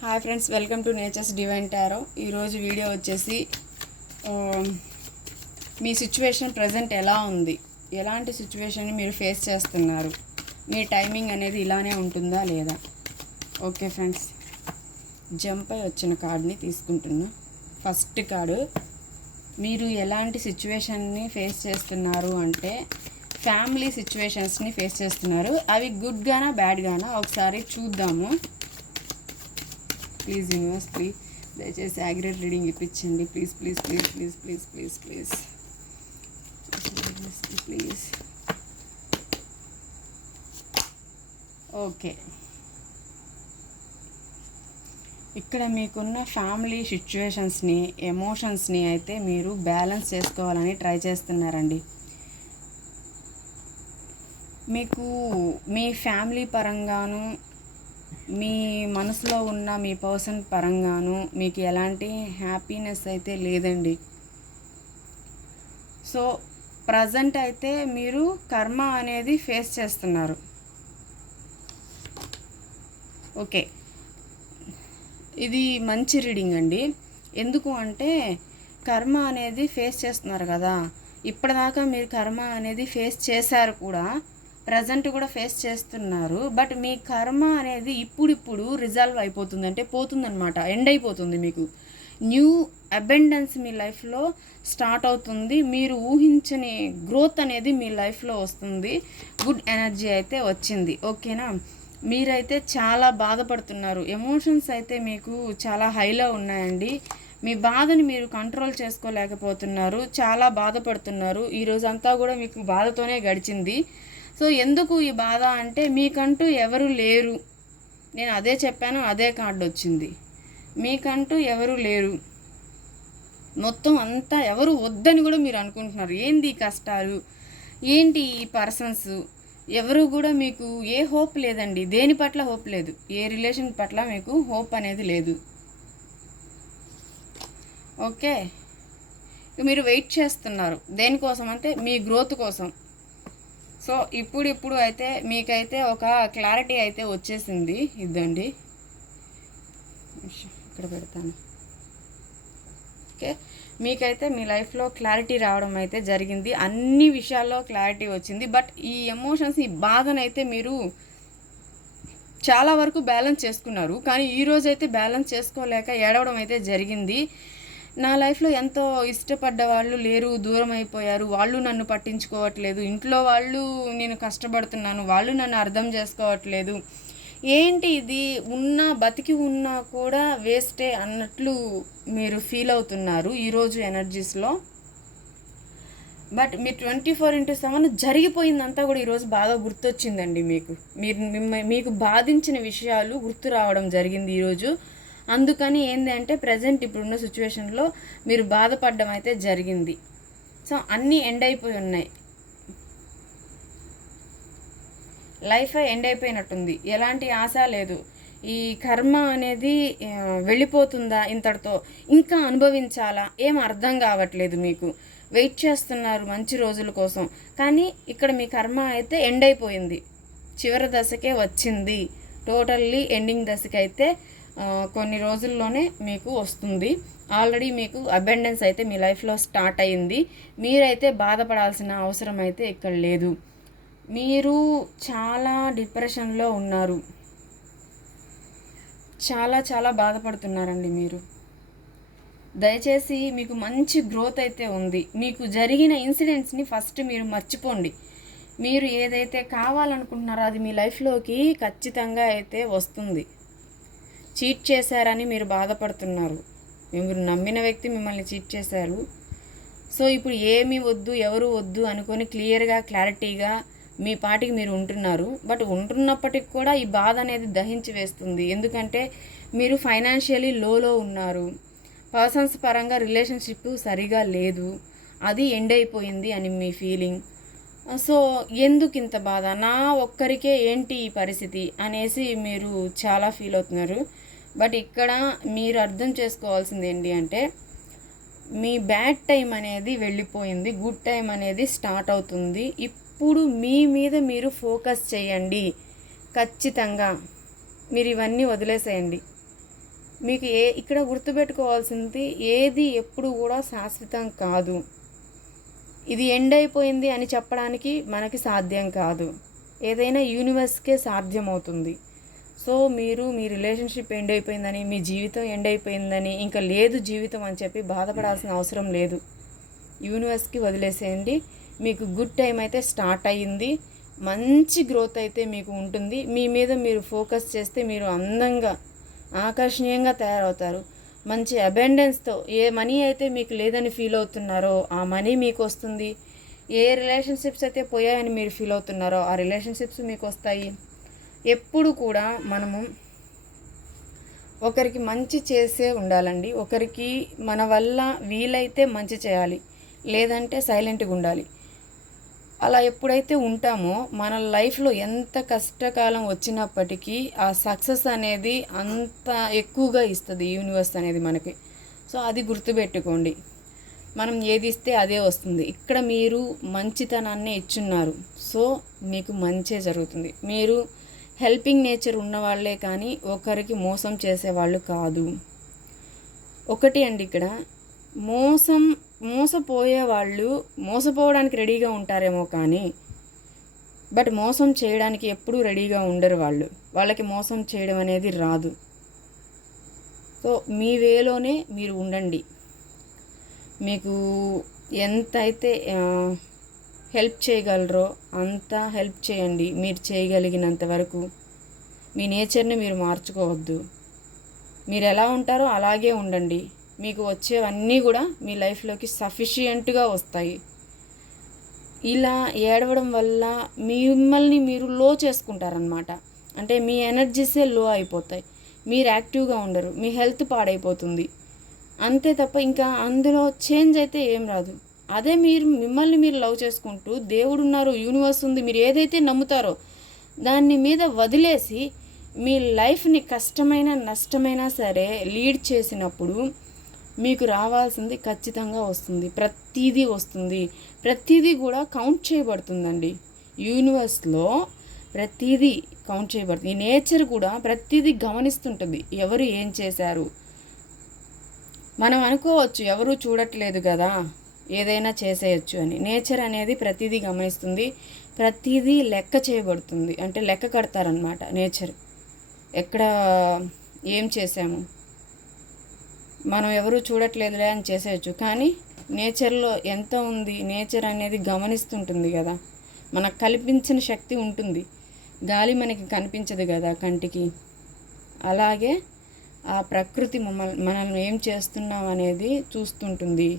Hi friends, welcome to nature's divine tarot. ఈరోజు video వచ్చేసి మీ సిచ్యువేషన్ ప్రజెంట్ ఎలా ఉంది, ఎలాంటి సిచ్యువేషన్ని మీరు ఫేస్ చేస్తున్నారు, మీ టైమింగ్ అనేది ఇలానే ఉంటుందా లేదా. ఓకే ఫ్రెండ్స్, జంప్ అయి వచ్చిన కార్డ్ని తీసుకుంటున్నా. ఫస్ట్ కార్డు, మీరు ఎలాంటి సిచ్యువేషన్ని ఫేస్ చేస్తున్నారు అంటే ఫ్యామిలీ సిచ్యువేషన్స్ని ఫేస్ చేస్తున్నారు. అవి గుడ్గానా బ్యాడ్గానా ఒకసారి చూద్దాము. ప్లీజ్ యూనివర్స్, ప్లీజ్ దయచేసి యాక్యురేట్ రీడింగ్ ఇప్పించండి. Please please please please please please please please. Okay, ఇక్కడ మీకున్న ఫ్యామిలీ సిచ్యువేషన్స్ని, ఎమోషన్స్ని అయితే మీరు బ్యాలెన్స్ చేసుకోవాలని ట్రై చేస్తున్నారండి. మీకు మీ ఫ్యామిలీ పరంగాను, మీ మనసులో ఉన్న మీ పర్సన్ పరంగాను మీకు ఎలాంటి హ్యాపీనెస్ అయితే లేదండి. సో ప్రజెంట్ అయితే మీరు కర్మ అనేది ఫేస్ చేస్తున్నారు. ఓకే, ఇది మంచి రీడింగ్ అండి. ఎందుకు అంటే కర్మ అనేది ఫేస్ చేస్తున్నారు కదా, ఇప్పటిదాకా మీరు కర్మ అనేది ఫేస్ చేశారు కూడా, ప్రజెంట్ కూడా ఫేస్ చేస్తున్నారు. బట్ మీ కర్మ అనేది ఇప్పుడిప్పుడు రిజాల్వ్ అయిపోతుంది, అంటే పోతుందన్నమాట, ఎండ్ అయిపోతుంది. మీకు న్యూ అబెండెన్స్ మీ లైఫ్లో స్టార్ట్ అవుతుంది. మీరు ఊహించని గ్రోత్ అనేది మీ లైఫ్లో వస్తుంది. గుడ్ ఎనర్జీ అయితే వచ్చింది. ఓకేనా, మీరైతే చాలా బాధపడుతున్నారు. ఎమోషన్స్ అయితే మీకు చాలా హైలో ఉన్నాయండి. మీ బాధని మీరు కంట్రోల్ చేసుకోలేకపోతున్నారు, చాలా బాధపడుతున్నారు. ఈరోజంతా కూడా మీకు బాధతోనే గడిచింది. సో ఎందుకు ఈ బాధ అంటే మీకంటూ ఎవరు లేరు. నేను అదే చెప్పాను, అదే కార్డు వచ్చింది. మీకంటూ ఎవరు లేరు, మొత్తం అంతా ఎవరు వద్దని కూడా మీరు అనుకుంటున్నారు. ఏంది కష్టాలు, ఏంటి ఈ పర్సన్స్, ఎవరు కూడా మీకు ఏ హోప్ లేదండి. దేని పట్ల హోప్ లేదు, ఏ రిలేషన్ పట్ల మీకు హోప్ అనేది లేదు. ఓకే, మీరు వెయిట్ చేస్తున్నారు దేనికోసం అంటే మీ గ్రోత్ కోసం. సో ఇప్పుడు అయితే మీకైతే ఒక క్లారిటీ అయితే వచ్చేసింది. ఇద్దండి, ఇక్కడ పెడతాను. ఓకే, మీకైతే మీ లైఫ్లో క్లారిటీ రావడం అయితే జరిగింది. అన్ని విషయాల్లో క్లారిటీ వచ్చింది. బట్ ఈ ఎమోషన్స్, ఈ బాధనైతే మీరు చాలా వరకు బ్యాలెన్స్ చేసుకున్నారు. కానీ ఈరోజైతే బ్యాలెన్స్ చేసుకోలేక ఏడవడం అయితే జరిగింది. నా లైఫ్లో ఎంతో ఇష్టపడ్డ వాళ్ళు లేరు, దూరం అయిపోయారు. వాళ్ళు నన్ను పట్టించుకోవట్లేదు. ఇంట్లో వాళ్ళు నేను కష్టపడుతున్నాను, వాళ్ళు నన్ను అర్థం చేసుకోవట్లేదు. ఏంటి ఇది, ఉన్నా బతికి ఉన్నా కూడా వేస్టే అన్నట్లు మీరు ఫీల్ అవుతున్నారు ఈరోజు ఎనర్జీస్లో. బట్ మీరు 24/7 జరిగిపోయిందంతా కూడా ఈరోజు బాగా గుర్తొచ్చిందండి. మీకు బాధించిన విషయాలు గుర్తు రావడం జరిగింది ఈరోజు. అందుకని ఏంది అంటే ప్రజెంట్ ఇప్పుడున్న సిచ్యువేషన్లో మీరు బాధపడడం అయితే జరిగింది. సో అన్నీ ఎండ్ అయిపోయి ఉన్నాయి, లైఫ్ ఎండ్ అయిపోయినట్టుంది. ఎలాంటి ఆశ లేదు. ఈ కర్మ అనేది వెళ్ళిపోతుందా ఇంతటితో, ఇంకా అనుభవించాలా, ఏం అర్థం కావట్లేదు. మీకు వెయిట్ చేస్తున్నారు మంచి రోజుల కోసం. కానీ ఇక్కడ మీ కర్మ అయితే ఎండ్ అయిపోయింది, చివరి దశకే వచ్చింది. టోటల్లీ ఎండింగ్ దశకి అయితే కొన్ని రోజుల్లోనే మీకు వస్తుంది. ఆల్రెడీ మీకు అబెండెన్స్ అయితే మీ లైఫ్లో స్టార్ట్ అయ్యింది. మీరైతే బాధపడాల్సిన అవసరం అయితే ఇక్కడ లేదు. మీరు చాలా డిప్రెషన్లో ఉన్నారు, చాలా చాలా బాధపడుతున్నారండి. మీరు దయచేసి, మీకు మంచి గ్రోత్ అయితే ఉంది. మీకు జరిగిన ఇన్సిడెంట్స్ని ఫస్ట్ మీరు మర్చిపోండి. మీరు ఏదైతే కావాలనుకుంటున్నారో అది మీ లైఫ్లోకి ఖచ్చితంగా అయితే వస్తుంది. చీట్ చేశారని మీరు బాధపడుతున్నారు. మీరు నమ్మిన వ్యక్తి మిమ్మల్ని చీట్ చేశారు. సో ఇప్పుడు ఏమీ వద్దు, ఎవరు వద్దు అనుకొని క్లియర్గా, క్లారిటీగా మీ పాటికి మీరు ఉంటున్నారు. బట్ ఉంటున్నప్పటికి కూడా ఈ బాధ అనేది దహించి వేస్తుంది. ఎందుకంటే మీరు ఫైనాన్షియలీ లోలో ఉన్నారు. పర్సన్స్ పరంగా రిలేషన్షిప్ సరిగా లేదు, అది ఎండ్ అయిపోయింది అని మీ ఫీలింగ్. సో ఎందుకు ఇంత బాధ, నా ఒక్కరికే ఏంటి ఈ పరిస్థితి అనేసి మీరు చాలా ఫీల్ అవుతున్నారు. బట్ ఇక్కడ మీరు అర్థం చేసుకోవాల్సింది ఏంటి అంటే మీ బ్యాడ్ టైం అనేది వెళ్ళిపోయింది, గుడ్ టైం అనేది స్టార్ట్ అవుతుంది. ఇప్పుడు మీ మీద మీరు ఫోకస్ చేయండి. ఖచ్చితంగా మీరు ఇవన్నీ వదిలేసేయండి. మీకు ఇక్కడ గుర్తుపెట్టుకోవాల్సింది ఏది ఎప్పుడు కూడా శాశ్వతం కాదు. ఇది ఎండ్ అయిపోయింది అని చెప్పడానికి మనకి సాధ్యం కాదు. ఏదైనా యూనివర్స్కే సాధ్యమవుతుంది. సో మీరు మీ రిలేషన్షిప్ ఎండ్ అయిపోయిందని, మీ జీవితం ఎండ్ అయిపోయిందని, ఇంకా లేదు జీవితం అని చెప్పి బాధపడాల్సిన అవసరం లేదు. యూనివర్స్కి వదిలేసేయండి. మీకు గుడ్ టైం అయితే స్టార్ట్ అయ్యింది. మంచి గ్రోత్ అయితే మీకు ఉంటుంది. మీ మీద మీరు ఫోకస్ చేస్తే మీరు అందంగా ఆకర్షణీయంగా తయారవుతారు. మంచి అబెండెన్స్తో ఏ మనీ అయితే మీకు లేదని ఫీల్ అవుతున్నారో ఆ మనీ మీకు వస్తుంది. ఏ రిలేషన్షిప్స్ అయితే పోయాయని మీరు ఫీల్ అవుతున్నారో ఆ రిలేషన్షిప్స్ మీకు వస్తాయి. ఎప్పుడు కూడా మనము ఒకరికి మంచి చేసే ఉండాలండి. ఒకరికి మన వల్ల వీలైతే మంచి చేయాలి, లేదంటే సైలెంట్గా ఉండాలి. అలా ఎప్పుడైతే ఉంటామో మన లైఫ్లో ఎంత కష్టకాలం వచ్చినప్పటికీ ఆ సక్సెస్ అనేది అంత ఎక్కువగా ఇస్తుంది యూనివర్స్ అనేది మనకి. సో అది గుర్తుపెట్టుకోండి. మనం ఏది ఇస్తే అదే వస్తుంది. ఇక్కడ మీరు మంచితనాన్ని ఇచ్చున్నారు, సో మీకు మంచే జరుగుతుంది. మీరు హెల్పింగ్ నేచర్ ఉన్నవాళ్లే కానీ ఒకరికి మోసం చేసేవాళ్ళు కాదు. ఒకటి అండి, ఇక్కడ మోసపోయే వాళ్ళు మోసపోవడానికి రెడీగా ఉంటారేమో కానీ బట్ మోసం చేయడానికి ఎప్పుడూ రెడీగా ఉండరు. వాళ్ళకి మోసం చేయడం అనేది రాదు. సో మీ వేలోనే మీరు ఉండండి. మీకు ఎంత అయితే హెల్ప్ చేయగలరో అంత హెల్ప్ చేయండి. మీరు చేయగలిగినంత వరకు. మీ నేచర్ని మీరు మార్చుకోవద్దు. మీరు ఎలా ఉంటారో అలాగే ఉండండి. మీకు వచ్చేవన్నీ కూడా మీ లైఫ్లోకి సఫిషియెంట్గా వస్తాయి. ఇలా ఏడవడం వల్ల మిమ్మల్ని మీరు లో చేసుకుంటారనమాట. అంటే మీ ఎనర్జీసే లో అయిపోతాయి. మీరు యాక్టివ్గా ఉండరు, మీ హెల్త్ పాడైపోతుంది. అంతే తప్ప ఇంకా అందులో చేంజ్ అయితే ఏం రాదు. అదే మీరు మిమ్మల్ని మీరు లవ్ చేసుకుంటూ దేవుడు ఉన్నారు, యూనివర్స్ ఉంది, మీరు ఏదైతే నమ్ముతారో దాన్ని మీద వదిలేసి మీ లైఫ్ని కష్టమైన నష్టమైనా సరే లీడ్ చేసినప్పుడు మీకు రావాల్సింది ఖచ్చితంగా వస్తుంది. ప్రతిదీ వస్తుంది. ప్రతిదీ కూడా కౌంట్ చేయబడుతుందండి. యూనివర్స్లో ప్రతిదీ కౌంట్ చేయబడుతుంది. ఈ నేచర్ కూడా ప్రతిదీ గమనిస్తుంటుంది. ఎవరు ఏం చేశారు మనం అనుకోవచ్చు, ఎవరు చూడట్లేదు కదా, ఏదైనా చేసేయచ్చు అని. నేచర్ అనేది ప్రతిదీ గమనిస్తుంది. ప్రతిదీ లెక్క చేయబడుతుంది. అంటే లెక్క కడతారనమాట నేచర్. ఎక్కడ ఏం చేసాము మనం ఎవరు చూడట్లేదులే అని చేసేయచ్చు, కానీ నేచర్లో ఎంత ఉంది, నేచర్ అనేది గమనిస్తుంటుంది కదా. మనకు కల్పించిన శక్తి ఉంటుంది. గాలి మనకి కనిపించదు కదా కంటికి. అలాగే ఆ ప్రకృతి మనల్ని ఏం చేస్తున్నాం అనేది చూస్తుంటుంది.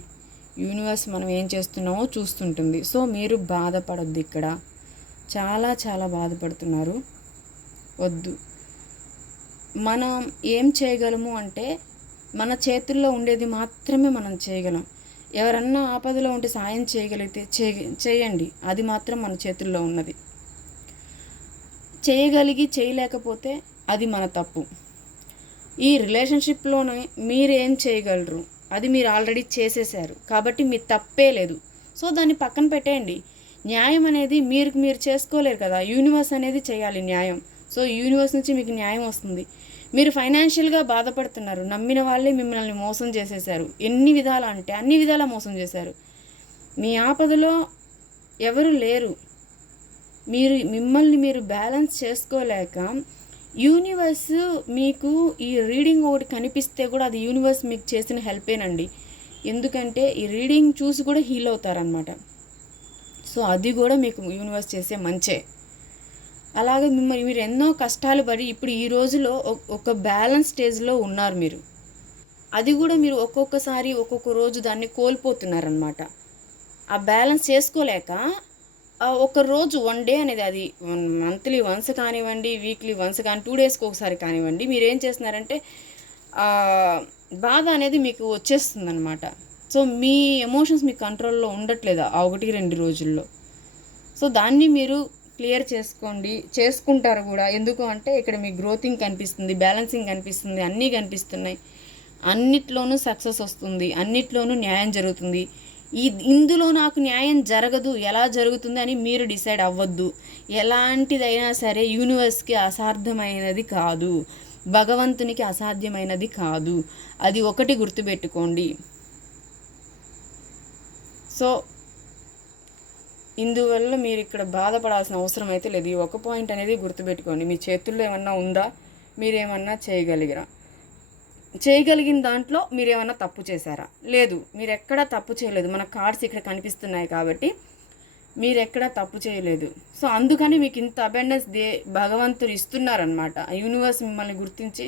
యూనివర్స్ మనం ఏం చేస్తున్నామో చూస్తుంటుంది. సో మీరు బాధపడొద్దు. ఇక్కడ చాలా చాలా బాధపడుతున్నారు. వద్దు. మనం ఏం చేయగలము అంటే మన చేతుల్లో ఉండేది మాత్రమే మనం చేయగలం. ఎవరన్నా ఆపదలో ఉంటే సాయం చేయగలిగితే చేయండి. అది మాత్రం మన చేతుల్లో ఉన్నది. చేయలేకపోతే అది మన తప్పు. ఈ రిలేషన్షిప్లోనే మీరు ఏం చేయగలరు అది మీరు ఆల్రెడీ చేసేసారు కాబట్టి మీ తప్పే లేదు. సో దాన్ని పక్కన పెట్టేయండి. న్యాయం అనేది మీరు చేసుకోలేరు కదా, యూనివర్స్ అనేది చేయాలి న్యాయం. సో యూనివర్స్ నుంచి మీకు న్యాయం వస్తుంది. మీరు ఫైనాన్షియల్గా బాధపడుతున్నారు. నమ్మిన వాళ్ళే మిమ్మల్ని మోసం చేసేసారు. ఎన్ని విధాలు అంటే అన్ని విధాలా మోసం చేశారు. మీ ఆపదలో ఎవరు లేరు. మిమ్మల్ని మీరు బ్యాలెన్స్ చేసుకోలేక యూనివర్స్ మీకు ఈ రీడింగ్ ఒకటి కనిపిస్తే కూడా అది యూనివర్స్ మీకు చేసిన హెల్పేనండి. ఎందుకంటే ఈ రీడింగ్ చూసి కూడా హీల్ అవుతారనమాట. సో అది కూడా మీకు యూనివర్స్ చేసే మంచే. అలాగే మీరు ఎన్నో కష్టాలు పడి ఇప్పుడు ఈ రోజులో ఒక బ్యాలెన్స్ స్టేజ్లో ఉన్నారు మీరు. అది కూడా మీరు ఒక్కొక్కసారి ఒక్కొక్క రోజు దాన్ని కోల్పోతున్నారనమాట. ఆ బ్యాలెన్స్ చేసుకోలేక ఒక రోజు 1 డే అనేది, అది మంత్లీ వన్స్ కానివ్వండి, వీక్లీ వన్స్ కానీ, 2 డేస్కి ఒకసారి కానివ్వండి, మీరు ఏం చేస్తున్నారంటే బాధ అనేది మీకు వచ్చేస్తుంది అనమాట. సో మీ ఎమోషన్స్ మీ కంట్రోల్లో ఉండట్లేదు ఆ 1-2 రోజుల్లో. సో దాన్ని మీరు క్లియర్ చేసుకుంటారు కూడా. ఎందుకు అంటే ఇక్కడ మీ గ్రోతింగ్ కనిపిస్తుంది, బ్యాలెన్సింగ్ కనిపిస్తుంది, అన్నీ కనిపిస్తున్నాయి. అన్నిట్లోనూ సక్సెస్ వస్తుంది, అన్నిట్లోనూ న్యాయం జరుగుతుంది. ఇందులో నాకు న్యాయం జరగదు, ఎలా జరుగుతుంది అని మీరు డిసైడ్ అవ్వద్దు. ఎలాంటిదైనా సరే యూనివర్స్కి అసాధ్యమైనది కాదు. భగవంతునికి అసాధ్యమైనది కాదు. అది ఒకటి గుర్తుపెట్టుకోండి. సో ఇందువల్ల మీరు ఇక్కడ బాధపడాల్సిన అవసరం అయితే లేదు. ఈ ఒక పాయింట్ అనేది గుర్తుపెట్టుకోండి. మీ చేతుల్లో ఏమన్నా ఉందా, మీరేమన్నా చేయగలిగిన దాంట్లో మీరేమన్నా తప్పు చేశారా? లేదు, మీరు ఎక్కడా తప్పు చేయలేదు. మన కార్డ్స్ ఇక్కడ కనిపిస్తున్నాయి కాబట్టి మీరు ఎక్కడా తప్పు చేయలేదు. సో అందుకని మీకు ఇంత అబెండెన్స్ భగవంతుడు ఇస్తున్నారనమాట. యూనివర్స్ మిమ్మల్ని గుర్తించి,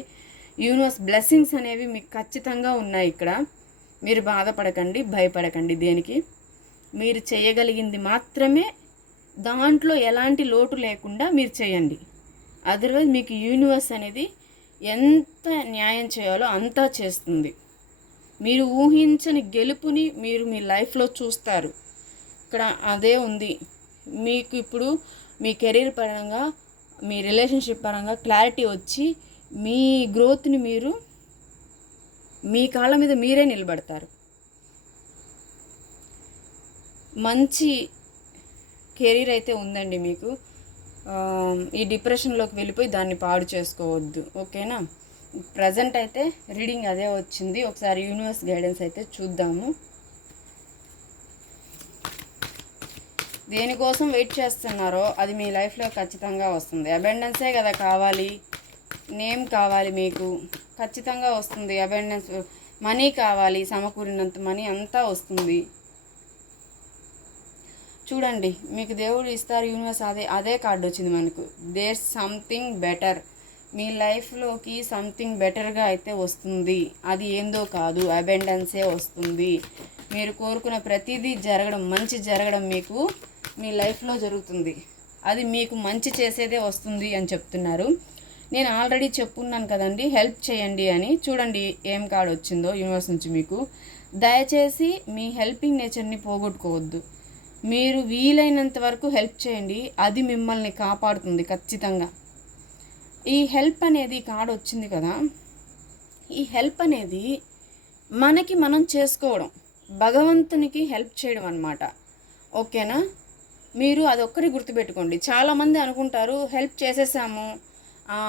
యూనివర్స్ బ్లెస్సింగ్స్ అనేవి మీకు ఖచ్చితంగా ఉన్నాయి ఇక్కడ. మీరు బాధపడకండి, భయపడకండి. దేనికి మీరు చేయగలిగింది మాత్రమే, దాంట్లో ఎలాంటి లోటు లేకుండా మీరు చేయండి. అదర్వైజ్ మీకు యూనివర్స్ అనేది ఎంత న్యాయం చేయాలో అంతా చేస్తుంది. మీరు ఊహించని గెలుపుని మీరు మీ లైఫ్లో చూస్తారు. ఇక్కడ అదే ఉంది. మీకు ఇప్పుడు మీ కెరీర్ పరంగా, మీ రిలేషన్షిప్ పరంగా క్లారిటీ వచ్చి మీ గ్రోత్ని మీరు మీ కాళ్ళ మీద మీరే నిలబడతారు. మంచి కెరీర్ అయితే ఉందండి మీకు. ఈ డిప్రెషన్లోకి వెళ్ళిపోయి దాన్ని పాడు చేసుకోవద్దు. ఓకేనా? ప్రజెంట్ అయితే రీడింగ్ అదే వచ్చింది. ఒకసారి యూనివర్స్ గైడెన్స్ అయితే చూద్దాము. దేనికోసం వెయిట్ చేస్తున్నారో అది మీ లైఫ్లో ఖచ్చితంగా వస్తుంది. అబెండెన్సే కదా కావాలి, నేమ్ కావాలి, మీకు ఖచ్చితంగా వస్తుంది. అబెండెన్స్, మనీ కావాలి, సమకూరినంత మనీ అంతా వస్తుంది. చూడండి, మీకు దేవుడు ఇస్తారు, యూనివర్స్ అదే కార్డు వచ్చింది మనకు. There something better. మీ లైఫ్లోకి సంథింగ్ బెటర్గా అయితే వస్తుంది. అది ఏందో కాదు, అబెండెన్సే వస్తుంది. మీరు కోరుకున్న ప్రతిదీ జరగడం, మంచి జరగడం మీకు మీ లైఫ్లో జరుగుతుంది. అది మీకు మంచి చేసేదే వస్తుంది అని చెప్తున్నారు. నేను ఆల్రెడీ చెప్పున్నాను కదండి, హెల్ప్ చేయండి అని. చూడండి ఏం కార్డు వచ్చిందో యూనివర్స్ నుంచి మీకు. దయచేసి మీ హెల్పింగ్ నేచర్ని పోగొట్టుకోవద్దు. మీరు వీలైనంత వరకు హెల్ప్ చేయండి, అది మిమ్మల్ని కాపాడుతుంది ఖచ్చితంగా. ఈ హెల్ప్ అనేది కార్డు వచ్చింది కదా, ఈ హెల్ప్ అనేది మనకి మనం చేసుకోవడం, భగవంతునికి హెల్ప్ చేయడం అన్నమాట. ఓకేనా? మీరు అదొక్కటి గుర్తుపెట్టుకోండి. చాలామంది అనుకుంటారు హెల్ప్ చేసేసాము,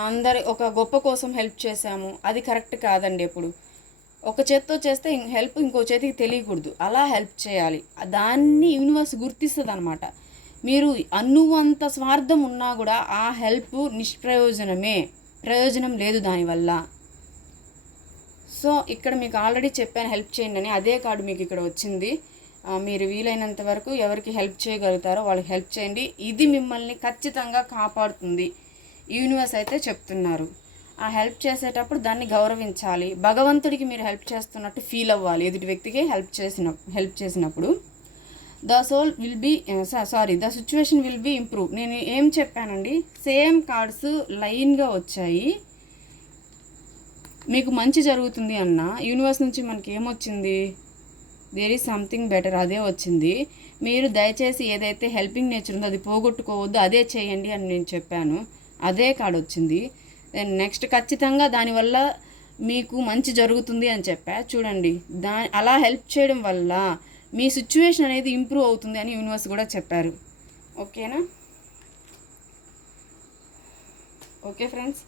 అందరి ఒక గొప్ప కోసం హెల్ప్ చేసాము. అది కరెక్ట్ కాదండి. ఎప్పుడు ఒక చేత్తో చేస్తే హెల్ప్ ఇంకో చేతికి తెలియకూడదు. అలా హెల్ప్ చేయాలి. దాన్ని యూనివర్స్ గుర్తిస్తుంది అనమాట. మీరు అన్నువంత స్వార్థం ఉన్నా కూడా ఆ హెల్ప్ నిష్ప్రయోజనమే, ప్రయోజనం లేదు దానివల్ల. సో ఇక్కడ మీకు ఆల్రెడీ చెప్పాను హెల్ప్ చేయండి అని. అదే కార్డు మీకు ఇక్కడ వచ్చింది. మీరు వీలైనంత వరకు ఎవరికి హెల్ప్ చేయగలుగుతారో వాళ్ళకి హెల్ప్ చేయండి. ఇది మిమ్మల్ని ఖచ్చితంగా కాపాడుతుంది యూనివర్స్ అయితే చెప్తున్నారు. ఆ హెల్ప్ చేసేటప్పుడు దాన్ని గౌరవించాలి. భగవంతుడికి మీరు హెల్ప్ చేస్తున్నట్టు ఫీల్ అవ్వాలి. ఎదుటి వ్యక్తికి హెల్ప్ చేసినప్పుడు the situation will be improve. నేను ఏం చెప్పానండి, సేమ్ కార్డ్స్ లైన్గా వచ్చాయి. మీకు మంచి జరుగుతుంది అన్న యూనివర్స్ నుంచి మనకి ఏమొచ్చింది, దేర్ ఈజ్ సంథింగ్ బెటర్, అదే వచ్చింది. మీరు దయచేసి ఏదైతే హెల్పింగ్ నేచర్ ఉందో అది పోగొట్టుకోవద్దు, అదే చేయండి అని నేను చెప్పాను. అదే కార్డ్ వచ్చింది. నెక్స్ట్ ఖచ్చితంగా దానివల్ల మీకు మంచి జరుగుతుంది అని చెప్పా. చూడండి, అలా హెల్ప్ చేయడం వల్ల మీ సిచ్యువేషన్ అనేది ఇంప్రూవ్ అవుతుంది అని యూనివర్స్ కూడా చెప్పారు. ఓకేనా? ఓకే ఫ్రెండ్స్,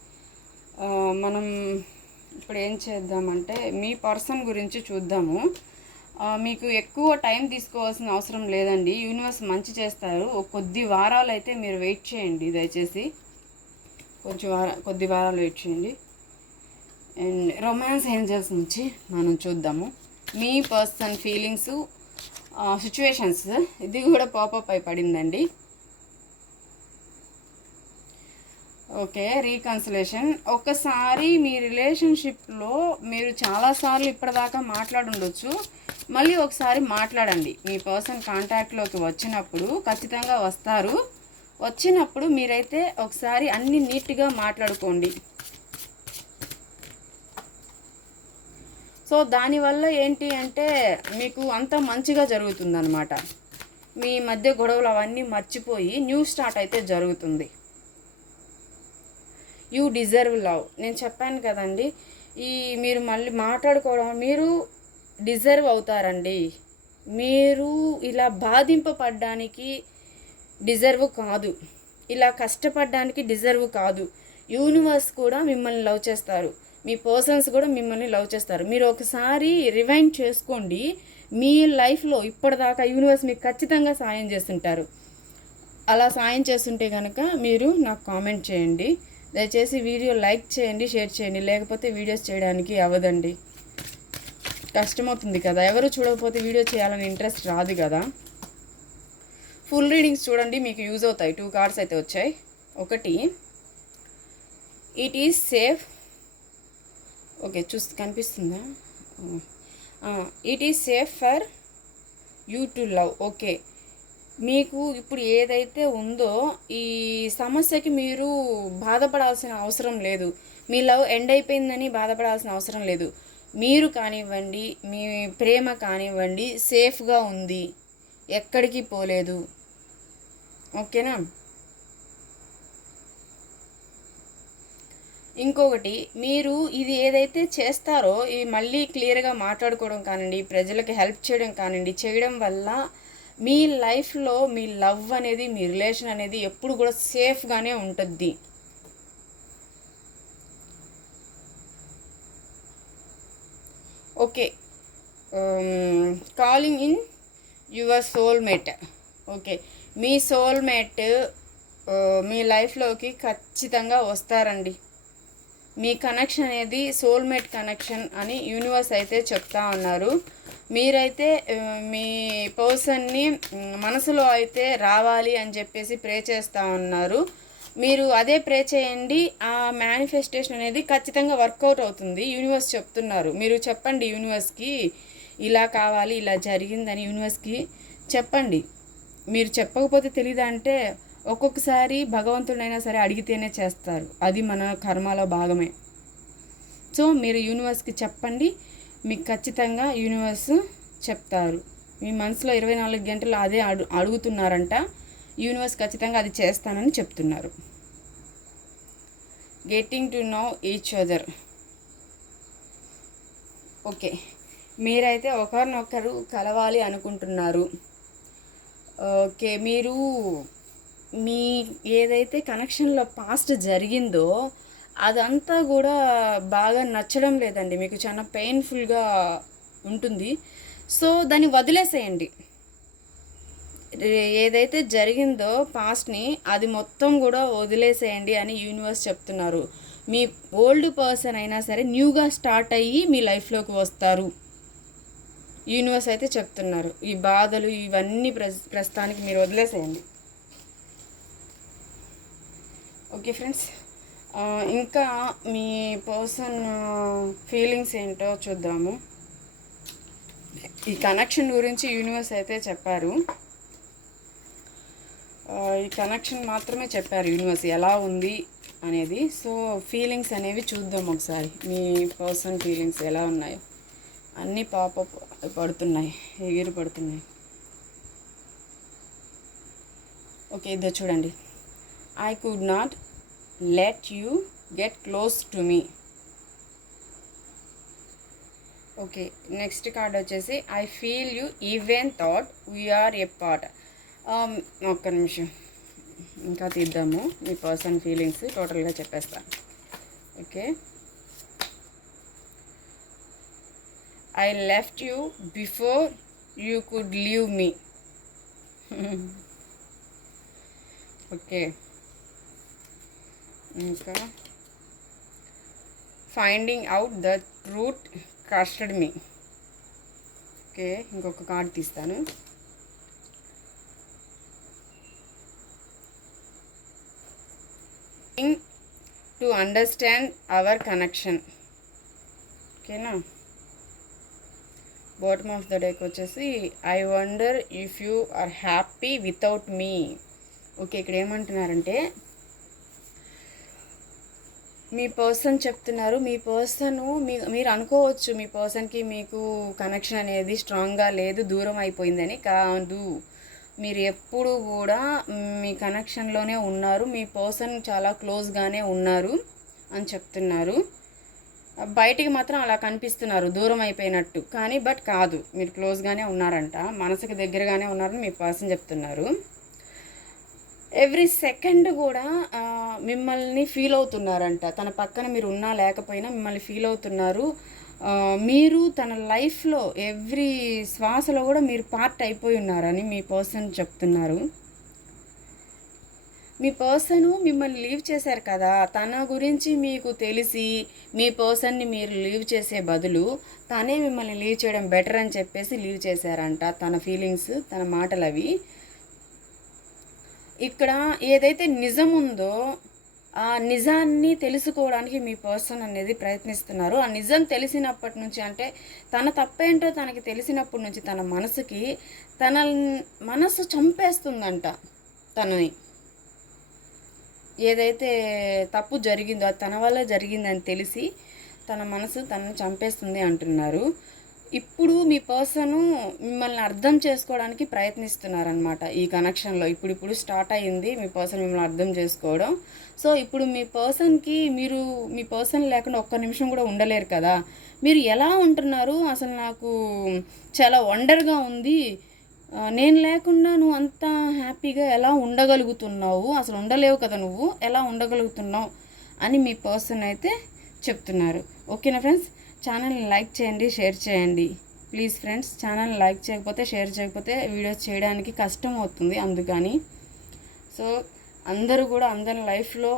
మనం ఇప్పుడు ఏం చేద్దామంటే మీ పర్సన్ గురించి చూద్దాము. మీకు ఎక్కువ టైం తీసుకోవాల్సిన అవసరం లేదండి. యూనివర్స్ మంచి చేస్తారు. కొద్ది వారాలు అయితే మీరు వెయిట్ చేయండి దయచేసి. కొద్ది వారాలు వెయిట్ చేయండి. అండ్ రొమాన్స్ ఏంజల్స్ నుంచి మనం చూద్దాము మీ పర్సన్ ఫీలింగ్స్, సిచ్యువేషన్స్. ఇది కూడా పాపప్ అయి పడిందండి. Okay, reconciliation. ఒకసారి మీ రిలేషన్షిప్లో మీరు చాలాసార్లు ఇప్పటిదాకా మాట్లాడుండొచ్చు. మళ్ళీ ఒకసారి మాట్లాడండి. మీ పర్సన్ కాంటాక్ట్లోకి వచ్చినప్పుడు ఖచ్చితంగా వస్తారు. వచ్చినప్పుడు మీరైతే ఒకసారి అన్ని నీట్గా మాట్లాడుకోండి. సో దానివల్ల ఏంటి అంటే మీకు అంత మంచిగా జరుగుతుందన్నమాట. మీ మధ్య గొడవలు అవన్నీ మర్చిపోయి న్యూ స్టార్ట్ అయితే జరుగుతుంది. You deserve love. నేను చెప్పాను కదండి, మీరు మళ్ళీ మాట్లాడుకోవడం మీరు డిజర్వ్ అవుతారండి. మీరు ఇలా బాధింపబడ్డానికి డిజర్వ్ కాదు, ఇలా కష్టపడడానికి డిజర్వ్ కాదు. యూనివర్స్ కూడా మిమ్మల్ని లవ్ చేస్తారు, మీ పర్సన్స్ కూడా మిమ్మల్ని లవ్ చేస్తారు. మీరు ఒకసారి రివైండ్ చేసుకోండి, మీ లైఫ్లో ఇప్పటిదాకా యూనివర్స్ మీకు ఖచ్చితంగా సాయం చేస్తుంటారు. అలా సాయం చేస్తుంటే కనుక మీరు నాకు కామెంట్ చేయండి. దయచేసి వీడియో లైక్ చేయండి, షేర్ చేయండి, లేకపోతే వీడియోస్ చేయడానికి అవ్వదండి, కష్టమవుతుంది కదా. ఎవరు చూడకపోతే వీడియో చేయాలని ఇంట్రెస్ట్ రాదు కదా. ఫుల్ రీడింగ్స్ చూడండి, మీకు యూజ్ అవుతాయి. 2 కార్డ్స్ అయితే వచ్చాయి. ఒకటి, ఇట్ ఈజ్ సేఫ్. ఓకే, కనిపిస్తుందా? It is safe for you to love. Okay, మీకు ఇప్పుడు ఏదైతే ఉందో ఈ సమస్యకి మీరు బాధపడాల్సిన అవసరం లేదు. మీ లవ్ ఎండ్ అయిపోయిందని బాధపడాల్సిన అవసరం లేదు. మీరు కానివ్వండి, మీ ప్రేమ కానివ్వండి, సేఫ్గా ఉంది, ఎక్కడికి పోలేదు. ఓకేనా? ఇంకొకటి, మీరు ఇది ఏదైతే చేస్తారో ఇది మళ్ళీ క్లియర్గా మాట్లాడుకోవడం కానివ్వండి, ప్రజలకి హెల్ప్ చేయడం కానివ్వండి, చేయడం వల్ల మీ లైఫ్లో మీ లవ్ అనేది, మీ రిలేషన్ అనేది ఎప్పుడు కూడా సేఫ్గానే ఉంటుంది. Okay, calling in your soulmate. Okay, మీ సోల్మేట్ మీ లైఫ్లోకి ఖచ్చితంగా వస్తారండి. మీ కనెక్షన్ అనేది సోల్మేట్ కనెక్షన్ అని యూనివర్స్ అయితే చెప్తా ఉన్నారు. మీరైతే మీ పర్సన్ని మనసులో అయితే రావాలి అని చెప్పేసి ప్రే చేస్తూ ఉన్నారు. మీరు అదే ప్రే చేయండి, ఆ మేనిఫెస్టేషన్ అనేది ఖచ్చితంగా వర్కౌట్ అవుతుంది. యూనివర్స్ చెప్తున్నారు, మీరు చెప్పండి యూనివర్స్కి, ఇలా కావాలి, ఇలా జరిగిందని యూనివర్స్కి చెప్పండి. మీరు చెప్పకపోతే తెలీదా అంటే, ఒక్కొక్కసారి భగవంతుడైనా సరే అడిగితేనే చేస్తారు, అది మన కర్మలో భాగమే. సో మీరు యూనివర్స్కి చెప్పండి, మీకు ఖచ్చితంగా యూనివర్స్ చెప్తారు. మీ మనసులో 24 గంటలు అదే అడుగుతున్నారంట, యూనివర్స్ ఖచ్చితంగా అది చేస్తానని చెప్తున్నారు. Getting to know each other. Okay, మీరైతే ఒకరినొకరు కలవాలి అనుకుంటున్నారు. ఓకే, మీరు మీ ఏదైతే కనెక్షన్లో పాస్ట్ జరిగిందో అదంతా కూడా బాగా నచ్చడం లేదండి, మీకు చాలా పెయిన్ఫుల్గా ఉంటుంది. సో దాన్ని వదిలేసేయండి. ఏదైతే జరిగిందో పాస్ట్ని, అది మొత్తం కూడా వదిలేసేయండి అని యూనివర్స్ చెప్తున్నారు. మీ ఓల్డ్ పర్సన్ అయినా సరే న్యూగా స్టార్ట్ అయ్యి మీ లైఫ్లోకి వస్తారు, యూనివర్స్ అయితే చెప్తున్నారు. ఈ బాధలు ఇవన్నీ ప్రస్తుతానికి మీరు వదిలేసేయండి. ఓకే ఫ్రెండ్స్, ఇంకా మీ పర్సన్ ఫీలింగ్స్ ఏంటో చూద్దాము. ఈ కనెక్షన్ గురించి యూనివర్స్ అయితే చెప్పారు, ఈ కనెక్షన్ మాత్రమే చెప్పారు యూనివర్స్, ఎలా ఉంది అనేది. సో ఫీలింగ్స్ అనేవి చూద్దాం ఒకసారి, మీ పర్సన్ ఫీలింగ్స్ ఎలా ఉన్నాయో. అన్నీ పాపప్ పడుతున్నాయి, ఎగిరి పడుతున్నాయి. ఓకే, ఇదో చూడండి. I could not let you get close to me. Okay, next card వచ్చేసి I feel you even thought we are apart. ఒక్క నిమిషం ఇంకా తీద్దాము, మీ పర్సన్ ఫీలింగ్స్ టోటల్గా చెప్పేస్తాను. Okay, I left you before you could leave me. Okay, ఇంకా finding out the truth crushed me. Okay, ఇంకొక కార్డ్ తీస్తాను. To understand our connection. ఓకేనా? బాటమ్ ఆఫ్ ద డెక్ వచ్చేసి I wonder if you are happy without me. Okay, ఇక్కడ ఏమంటున్నారంటే మీ person చెప్తున్నారు, మీ person మీరు అనుకోవచ్చు మీ పర్సన్కి మీకు కనెక్షన్ అనేది స్ట్రాంగ్గా లేదు, దూరం అయిపోయిందని. కాదు, మీరు ఎప్పుడు కూడా మీ కనెక్షన్లోనే ఉన్నారు, మీ పర్సన్ చాలా క్లోజ్గానే ఉన్నారు అని చెప్తున్నారు. బయటికి మాత్రం అలా కనిపిస్తున్నారు దూరం అయిపోయినట్టు, కానీ బట్ కాదు, మీరు క్లోజ్గానే ఉన్నారంట, మనసుకి దగ్గరగానే ఉన్నారని మీ పర్సన్ చెప్తున్నారు. ఎవ్రీ సెకండ్ కూడా మిమ్మల్ని ఫీల్ అవుతున్నారంట. తన పక్కన మీరు ఉన్నా లేకపోయినా మిమ్మల్ని ఫీల్ అవుతున్నారు. మీరు తన లైఫ్లో ఎవ్రీ శ్వాసలో కూడా మీరు పార్ట్ అయిపోయి ఉన్నారని మీ పర్సన్ చెప్తున్నారు. మీ పర్సను మిమ్మల్ని లీవ్ చేశారు కదా, తన గురించి మీకు తెలిసి మీ పర్సన్ని మీరు లీవ్ చేసే బదులు తనే మిమ్మల్ని లీవ్ చేయడం బెటర్ అని చెప్పేసి లీవ్ చేశారంట. తన ఫీలింగ్స్, తన మాటలు అవి. ఇక్కడ ఏదైతే నిజం ఉందో ఆ నిజాన్ని తెలుసుకోవడానికి మీ పర్సన్ అనేది ప్రయత్నిస్తున్నారు. ఆ నిజం తెలిసినప్పటి నుంచి, అంటే తన తప్పేంటో తనకి తెలిసినప్పటి నుంచి తన మనసుకి, తన మనసు చంపేస్తుందంట తనని. ఏదైతే తప్పు జరిగిందో అది తన వల్ల జరిగిందని తెలిసి తన మనసు తనని చంపేస్తుంది అంటున్నారు. ఇప్పుడు మీ పర్సను మిమ్మల్ని అర్థం చేసుకోవడానికి ప్రయత్నిస్తున్నారనమాట. ఈ కనెక్షన్లో ఇప్పుడు స్టార్ట్ అయ్యింది మీ పర్సన్ మిమ్మల్ని అర్థం చేసుకోవడం. సో ఇప్పుడు మీ పర్సన్కి, మీరు మీ పర్సన్ లేకుండా ఒక్క నిమిషం కూడా ఉండలేరు కదా. మీరు ఎలా ఉంటున్నారు అసలు, నాకు చాలా వండర్గా ఉంది, నేను లేకుండా నువ్వు అంత హ్యాపీగా ఎలా ఉండగలుగుతున్నావు, అసలు ఉండలేవు కదా నువ్వు, ఎలా ఉండగలుగుతున్నావు అని మీ పర్సన్ అయితే చెప్తున్నారు. ఓకేనా ఫ్రెండ్స్, ఛానల్ని లైక్ చేయండి, షేర్ చేయండి ప్లీజ్ ఫ్రెండ్స్. ఛానల్ని లైక్ చేయకపోతే, షేర్ చేయకపోతే వీడియోస్ చేయడానికి కష్టం అవుతుంది, అందుకని. సో అందరూ కూడా అందరి లైఫ్లో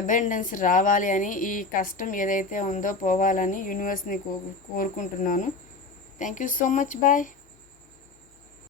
అబెండెన్స్ రావాలి అని, ఈ కష్టం ఏదైతే ఉందో పోవాలని యూనివర్స్ని కోరుకుంటున్నాను. Thank you so much, bye.